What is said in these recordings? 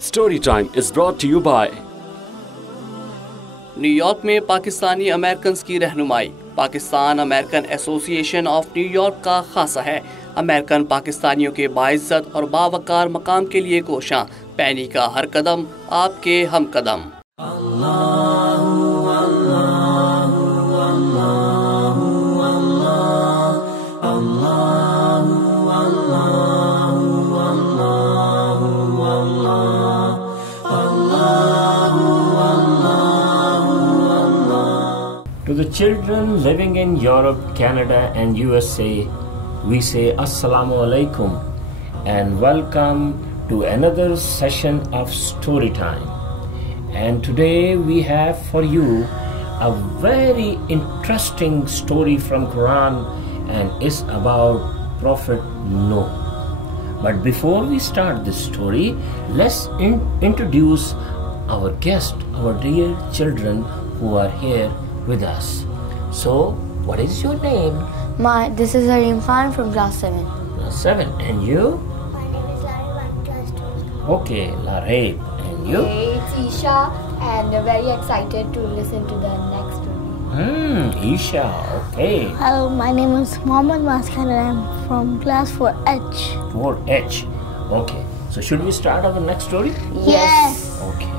Story time is brought to you by New York में Pakistani Americans की रहनुमाई। Pakistan American association of New York का खासा है। अमेरिकन पाकिस्तानियों के बाइज्जत और बावकार मकाम के लिए कोशां। पैनी का हर कदम आपके हम कदम। To the children living in Europe, Canada and USA, we say Assalamu alaikum and welcome to another session of story time. And today we have for you a very interesting story from Quran, and it's about Prophet Nuh. But before we start this story, let's introduce our guest, our dear children who are here with us. So, what is your name? This is Harim Khan from class 7. Class 7. And you? My name is Larry, I'm class 2. Okay, Larry. And you? Hey, it's Isha, and very excited to listen to the next story. Isha. Okay. Hello, my name is Mohammed Maskan and I'm from class 4H. 4H. Okay. So, should we start our next story? Yes. Okay.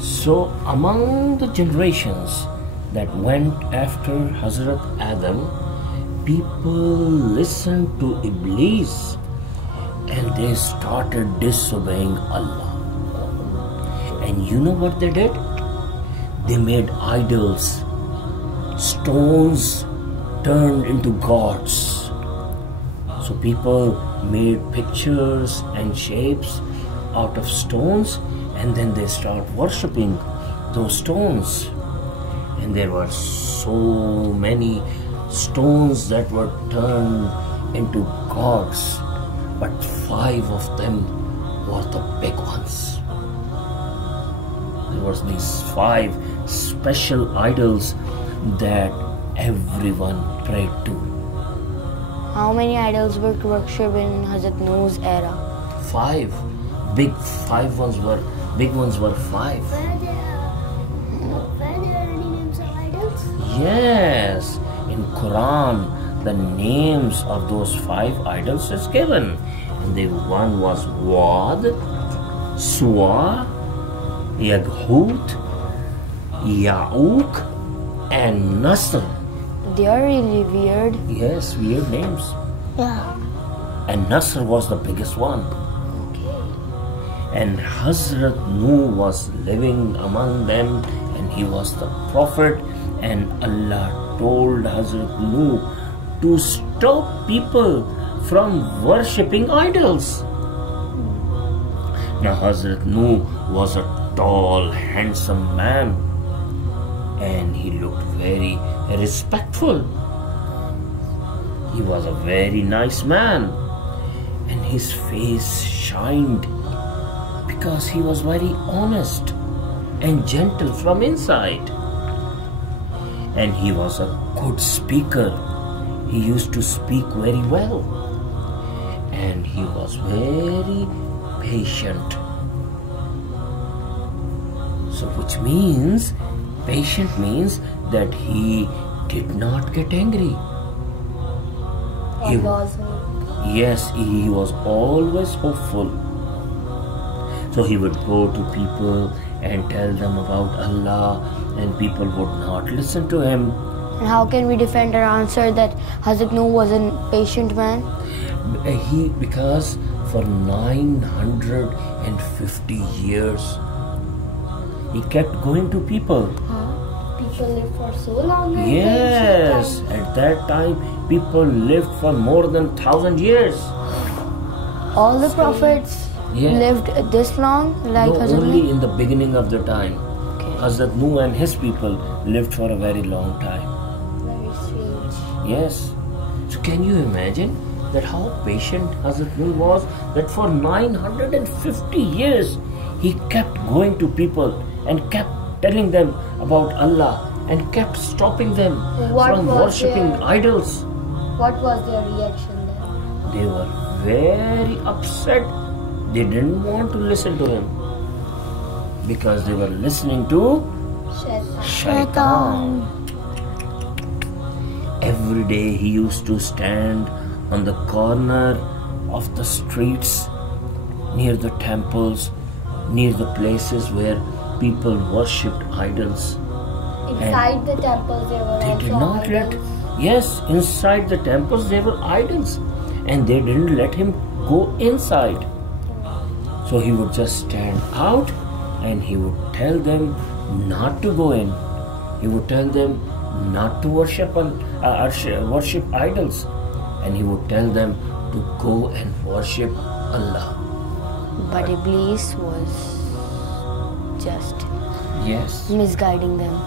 So, among the generations that went after Hadhrat Adam, people listened to Iblis and they started disobeying Allah. And you know what they did? They made idols. Stones turned into gods. So people made pictures and shapes out of stones, and then they start worshipping those stones. And there were so many stones that were turned into gods, but 5 of them were the big ones. There was these 5 special idols that everyone prayed to. How many idols were worshipped in Hadhrat Nuh's era? 5. Big ones were 5. Were there any names of idols? Yes, in Quran the names of those 5 idols is given. And the one was Wad, Suwa, Yaghut, Ya'uk and Nasr. They are really weird. Yes, weird names. Yeah. And Nasr was the biggest one. And Hadhrat Nuh was living among them, and he was the prophet, and Allah told Hadhrat Nuh to stop people from worshipping idols. Now Hadhrat Nuh was a tall, handsome man, and he looked very respectful. He was a very nice man, and his face shined because he was very honest and gentle from inside. And he was a good speaker. He used to speak very well. And he was very patient. So which means, patient means that he did not get angry. Yes, he was always hopeful. So he would go to people and tell them about Allah, and people would not listen to him. And how can we defend our answer that Hadhrat Nuh was a patient man? Because for 950 years he kept going to people. People lived for so long. Yes, at that time people lived for more than 1,000 years. All the prophets lived this long, like no, Hadhrat only Nuh? in the beginning of the time. Okay. Hadhrat Nuh and his people lived for a very long time. Very strange. Yes. So can you imagine that how patient Hadhrat Nuh was, that for 950 years he kept going to people and kept telling them about Allah and kept stopping them from worshipping idols. What was their reaction then? They were very upset. They didn't want to listen to him. because they were listening to Shaitan. Every day he used to stand on the corner of the streets, near the temples, near the places where people worshipped idols. Inside the temples there were They also did not idols. yes, inside the temples there were idols, and they didn't let him go inside. So he would just stand out and he would tell them not to go in. He would tell them not to worship idols, and he would tell them to go and worship Allah. But Iblis was just misguiding them.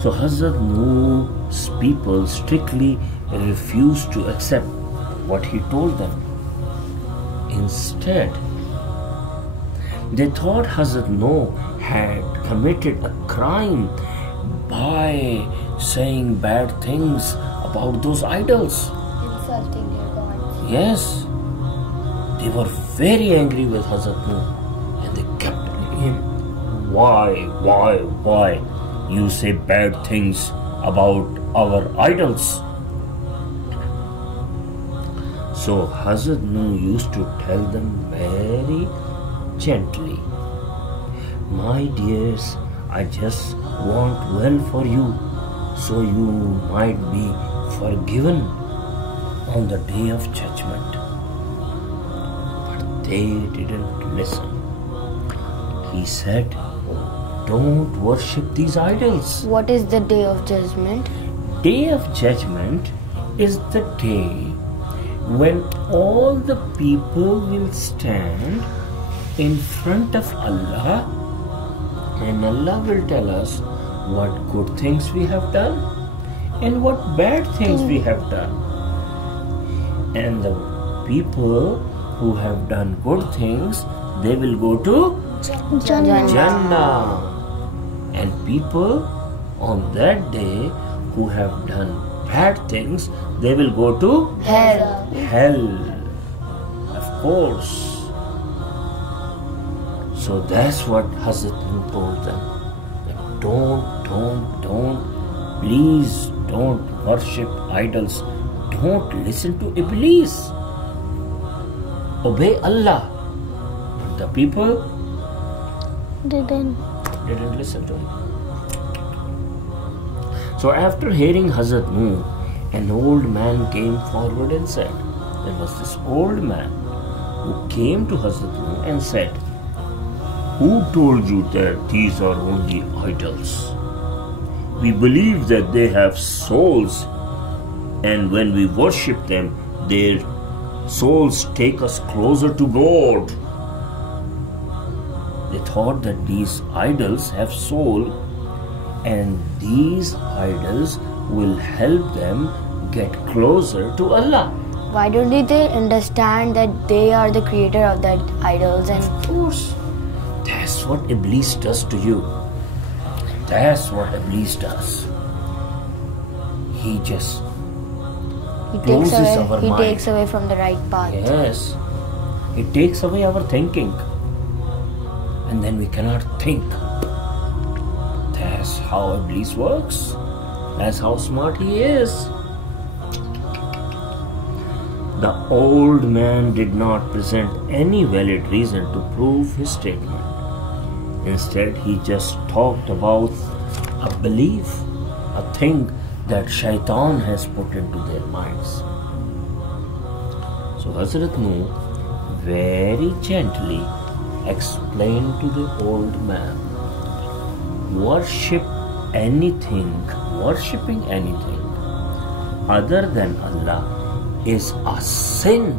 So Hadhrat Nuh's people strictly refused to accept what he told them. Instead, they thought Hadhrat Nuh had committed a crime by saying bad things about those idols. Insulting their gods. Yes, they were very angry with Hadhrat Nuh, and they kept telling him, why you say bad things about our idols? So Hadhrat Nuh used to tell them very gently, my dears, I just want well for you, so you might be forgiven on the day of judgment. But they didn't listen. He said, don't worship these idols. What is the day of judgment? Day of judgment is the day when all the people will stand in front of Allah, and Allah will tell us what good things we have done and what bad things we have done. And the people who have done good things, they will go to Jannah. And people on that day who have done bad things, they will go to hell. Of course. So that's what Hadhrat Nuh told them. That please don't worship idols. Don't listen to Iblis. Obey Allah. But the people didn't listen to him. So after hearing Hadhrat Nuh, an old man came forward and said, there was this old man who came to Hadhrat Nuh and said, who told you that these are only idols? We believe that they have souls, and when we worship them, their souls take us closer to God. They thought that these idols have soul, and these idols will help them get closer to Allah. Why don't they understand that they are the creator of that idols? And of course, that's what Iblis does to you. That's what Iblis does. He just closes our mind. He takes away from the right path. Yes, he takes away our thinking, and then we cannot think. That's how Iblis works. That's how smart he is. The old man did not present any valid reason to prove his statement. Instead, he just talked about a belief, a thing that Shaitan has put into their minds. So Hadhrat Nuh very gently explained to the old man, worshipping anything other than Allah is a sin,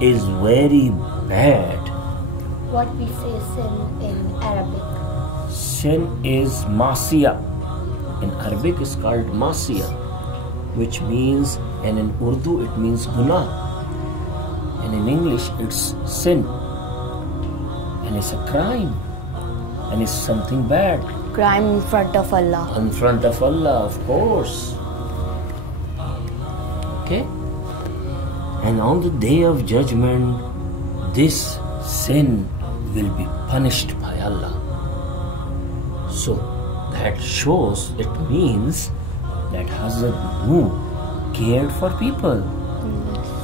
is very bad. What we say sin in Arabic? Sin is masiya. In Arabic it's called masiya, which means, and in Urdu it means guna, and in English it's sin, and it's a crime, and it's something bad. Crime in front of Allah. In front of Allah, of course. Okay? And on the day of judgment, this sin will be punished by Allah. So that shows, it means that Hadhrat Nuh cared for people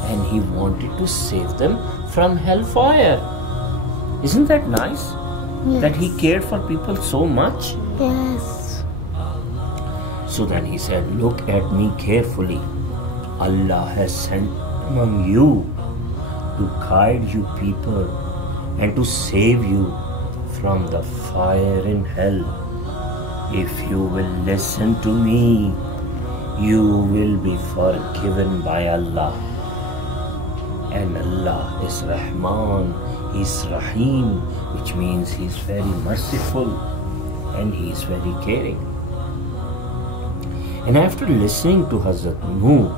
and he wanted to save them from hellfire. Isn't that nice? Yes. That he cared for people so much? Yes. So then he said, look at me carefully. Allah has sent among you to guide you people and to save you from the fire in hell. If you will listen to me, you will be forgiven by Allah. And Allah is Rahman, He is Rahim, which means He is very merciful and He is very caring. And after listening to Hadhrat Nuh,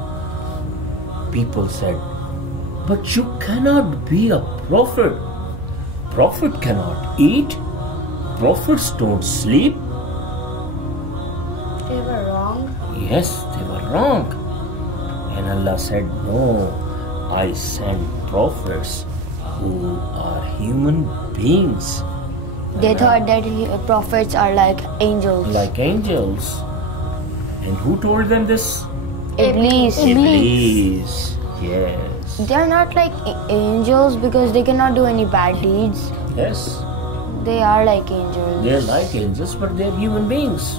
people said, but you cannot be a prophet. Prophet cannot eat. Prophets don't sleep. They were wrong. Yes, they were wrong. And Allah said, no, I send prophets who are human beings. They thought that prophets are like angels. Like angels. And who told them this? Iblis. Iblis. Yes. They are not like angels because they cannot do any bad deeds. Yes. They are like angels. They are like angels, but they are human beings.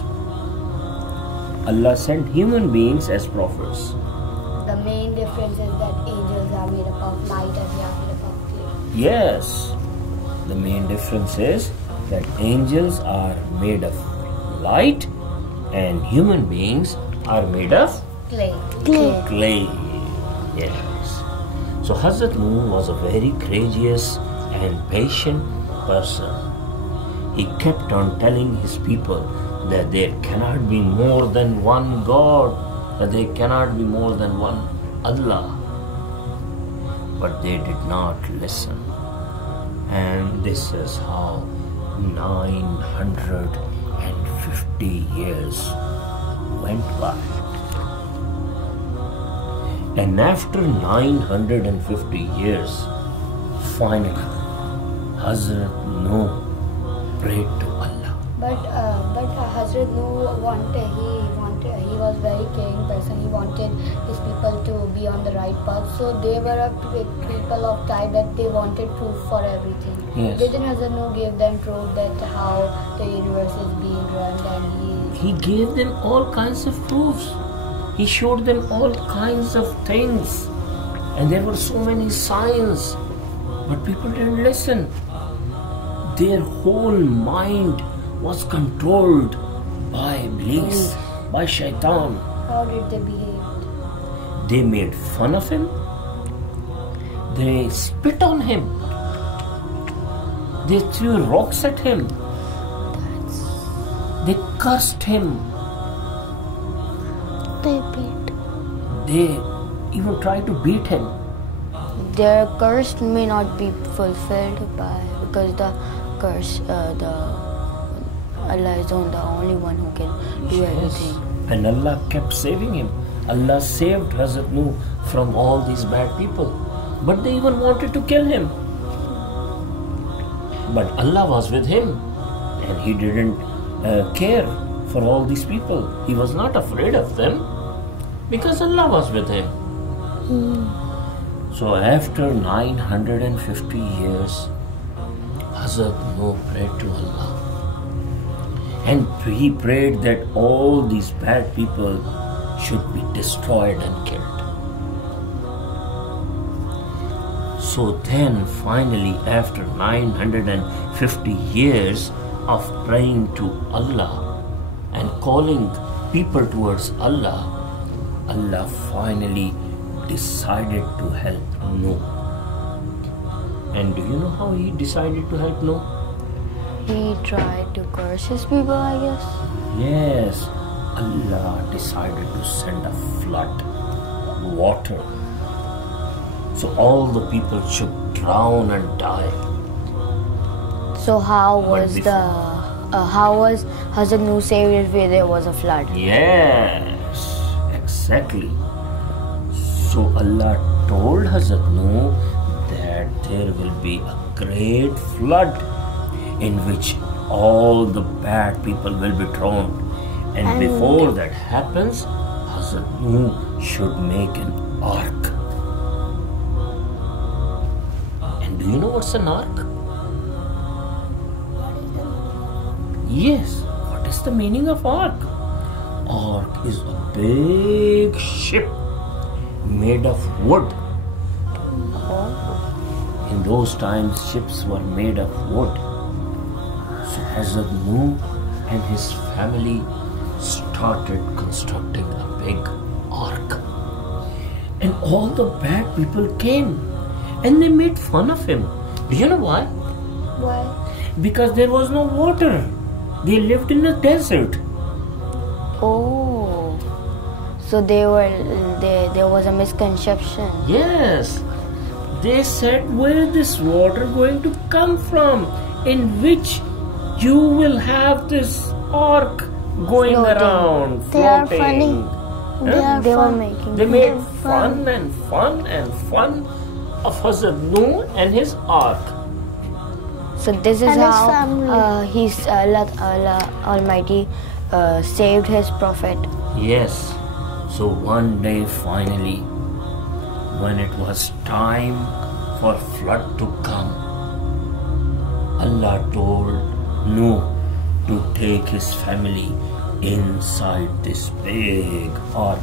Allah sent human beings as prophets. The main difference is that angels are made up of light and we are made up of clay. Yes. The main difference is that angels are made of light and human beings are made of Clay. clay. Yes. So Hadhrat Nuh was a very courageous and patient person. He kept on telling his people that there cannot be more than one God, that there cannot be more than one Allah. But they did not listen. And this is how 950 years went by. And after 950 years, finally, Hadhrat Nuh prayed to Allah. But Hadhrat Nuh he was very caring person. He wanted his people to be on the right path. So they were a people of type that they wanted proof for everything. Yes. Didn't Hadhrat Nuh give them proof that how the universe is being run, and He gave them all kinds of proofs. He showed them all kinds of things. And there were so many signs. But people didn't listen. Their whole mind was controlled by Iblis, by Shaitan. how did they behave? They made fun of him. They spit on him. They threw rocks at him. They cursed him. They beat. They even tried to beat him. Their curse may not be fulfilled because the curse, Allah is the only one who can do everything. And Allah kept saving him. Allah saved Hadhrat Nuh from all these bad people. But they even wanted to kill him. But Allah was with him. And he didn't care for all these people. He was not afraid of them because Allah was with him. So after 950 years, Hadhrat Nuh prayed to Allah. And he prayed that all these bad people should be destroyed and killed. So then finally, after 950 years of praying to Allah and calling people towards Allah, Allah finally decided to help Nuh. And do you know how he decided to help Nuh? He tried to curse his people, I guess. Yes, Allah decided to send a flood, water. So all the people should drown and die. So how But was before- how was Hadhrat Nuh saved if there was a flood? Yes, exactly. So Allah told Hadhrat Nuh that there will be a great flood in which all the bad people will be drowned. And before that happens, Hadhrat Nuh should make an ark. And do you know what's an ark? Yes, what is the meaning of ark? Ark is a big ship made of wood. In those times, ships were made of wood. So Hadhrat Nuh and his family started constructing a big ark. And all the bad people came and they made fun of him. Do you know why? Why? Because there was no water. They lived in a desert. Oh, so there was a misconception. Yes. They said, where is this water going to come from? In which you will have this ark going Floating. around, They are floating. funny. They were making. They made fun and fun and fun of Hadhrat Nuh and his ark. So this is And his how family. Allah Almighty saved His prophet. Yes. So one day finally, when it was time for flood to come, Allah told Nuh to take his family inside this big ark.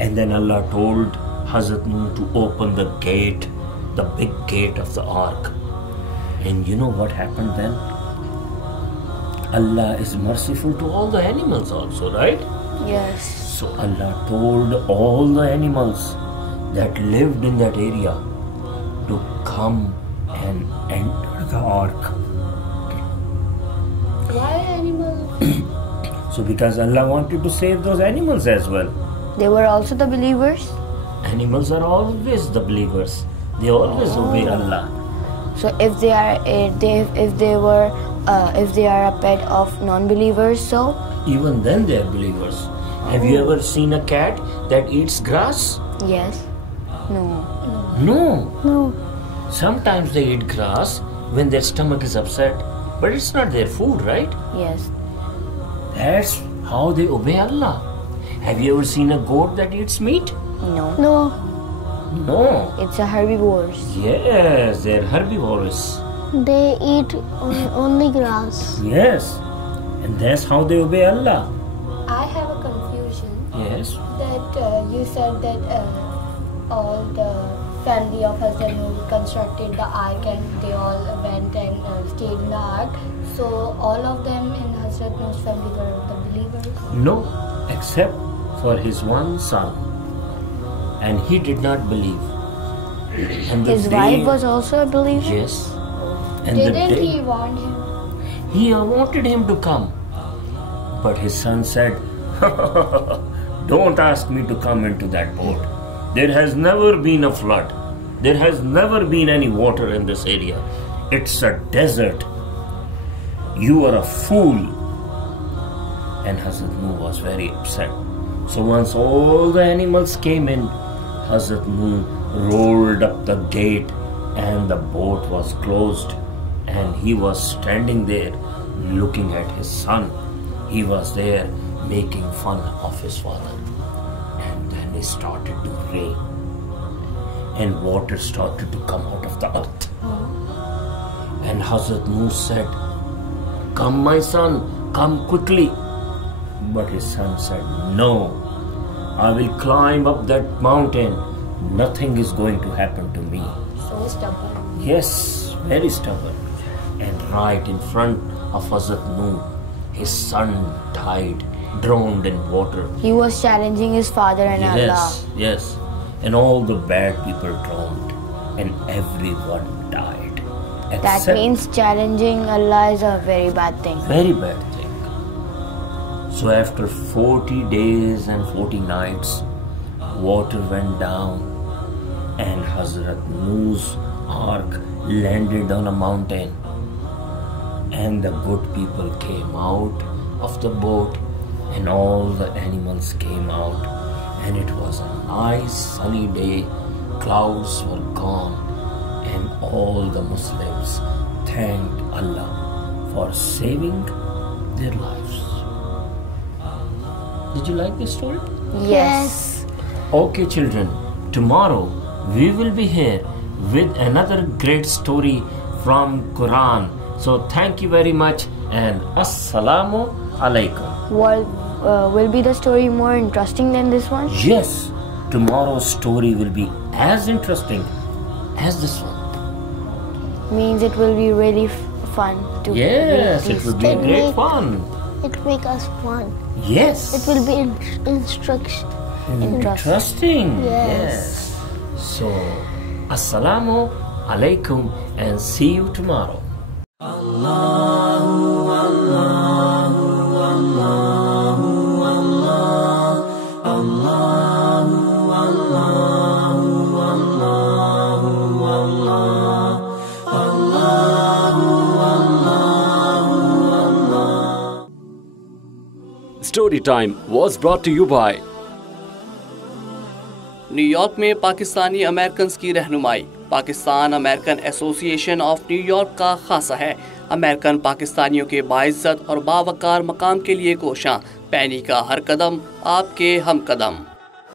And then Allah told Hadhrat Nuh to open the gate, the big gate of the ark. And you know what happened then? Allah is merciful to all the animals also, right? Yes. So Allah told all the animals that lived in that area to come and enter the ark. Why animals? So because Allah wanted to save those animals as well. They were also the believers. Animals are always the believers. They always obey Allah. So if they are a pet of non-believers, so Even then they are believers. Have you ever seen a cat that eats grass? yes, no, No. No. Sometimes they eat grass when their stomach is upset. But it's not their food, right? yes, That's how they obey Allah. Have you ever seen a goat that eats meat? no. No. No. It's a herbivores. Yes, they're herbivores. They eat only grass. Yes. And that's how they obey Allah. I have a confusion Yes. that you said that all the family of Hadhrat Nuh constructed the ark and they all went and stayed in the ark. So all of them in Hadhrat Nuh's family were the believers. No, except for his one son. And he did not believe. And the His day- wife was also a believer. Yes. And the Didn't day- he warn him? He wanted him to come. But his son said, don't ask me to come into that boat. There has never been a flood. There has never been any water in this area. It's a desert. You are a fool. And Hadhrat Nuh was very upset. So once all the animals came in, Hadhrat Nuh rolled up the gate and the boat was closed. And he was standing there looking at his son. He was there making fun of his father. And then it started to rain. And water started to come out of the earth. And Hadhrat Nuh said, "Come, my son, come quickly." But his son said, "No, I will climb up that mountain. Nothing is going to happen to me." So stubborn. Yes, very stubborn. And right in front of Hadhrat Nuh, his son died, drowned in water. He was challenging his father and Allah. Yes, yes. And all the bad people drowned, and everyone died. That Except means challenging Allah is a very bad thing. very bad thing. So after 40 days and 40 nights, water went down, and Hadhrat Nuh's ark landed on a mountain. And the good people came out of the boat, and all the animals came out, and it was a nice sunny day clouds were gone and all the Muslims thanked Allah for saving their lives. Did you like this story? Yes. Okay, children, tomorrow we will be here with another great story from Quran. So thank you very much and Assalamu alaikum. Will be the story more interesting than this one? Yes, tomorrow's story will be as interesting as this one. Means it will be really fun to Yes, read it will these be It great make- fun. It make us fun. Yes. It will be instruction. Interesting. Yes. So, Assalamu alaikum and see you tomorrow. Story time was brought to you by New York में Pakistani Americans की रहनुमाई। Pakistan American association of New York का खासा है। American पाकिस्तानियों के बाइज्जत और बावकार मकाम के लिए कोशां। पैनी का हर कदम आपके हम कदम।